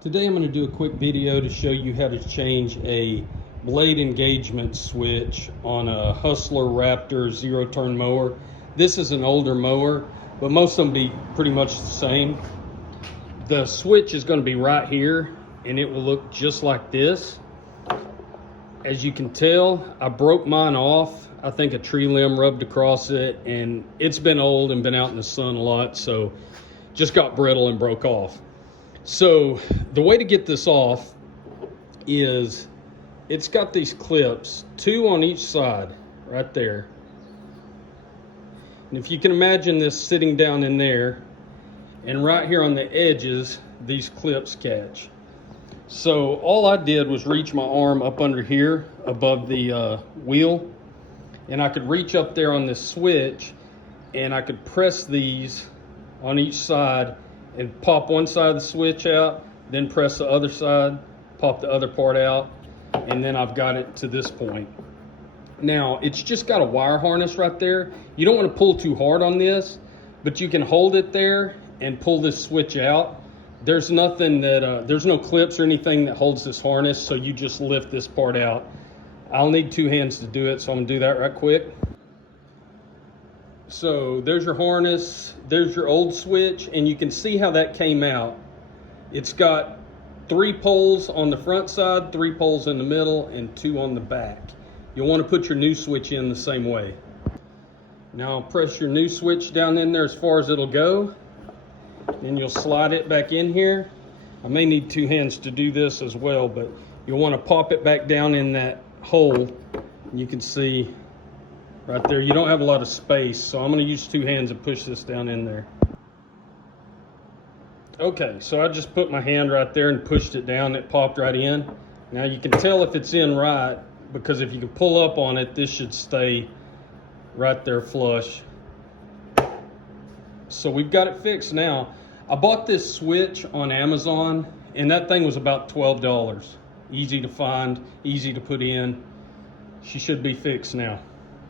Today I'm going to do a quick video to show you how to change a blade engagement switch on a Hustler Raptor Zero Turn mower. This is an older mower, but most of them be pretty much the same. The switch is going to be right here and it will look just like this. As you can tell, I broke mine off. I think a tree limb rubbed across it, and it's been old and been out in the sun a lot, so just got brittle and broke off. So the way to get this off is it's got these clips, 2 on each side right there. And if you can imagine this sitting down in there, and right here on the edges, these clips catch. So all I did was reach my arm up under here above the wheel, and I could reach up there on this switch and I could press these on each side and pop one side of the switch out, then press the other side, pop the other part out, and then I've got it to this point. Now, it's just got a wire harness right there. You don't want to pull too hard on this, but you can hold it there and pull this switch out. There's nothing that, there's no clips or anything that holds this harness, so you just lift this part out. I'll need 2 hands to do it, so I'm gonna do that right quick. So there's your harness, there's your old switch, and you can see how that came out. It's got 3 poles on the front side, 3 poles in the middle, and 2 on the back. You'll want to put your new switch in the same way. Now press your new switch down in there as far as it'll go. Then you'll slide it back in here. I may need 2 hands to do this as well, but you'll want to pop it back down in that hole. You can see right there, you don't have a lot of space, so I'm going to use 2 hands and push this down in there. Okay, so I just put my hand right there and pushed it down. It popped right in. Now you can tell if it's in right, because if you can pull up on it, this should stay right there flush. So we've got it fixed now. I bought this switch on Amazon, and that thing was about $12. Easy to find, easy to put in. She should be fixed now.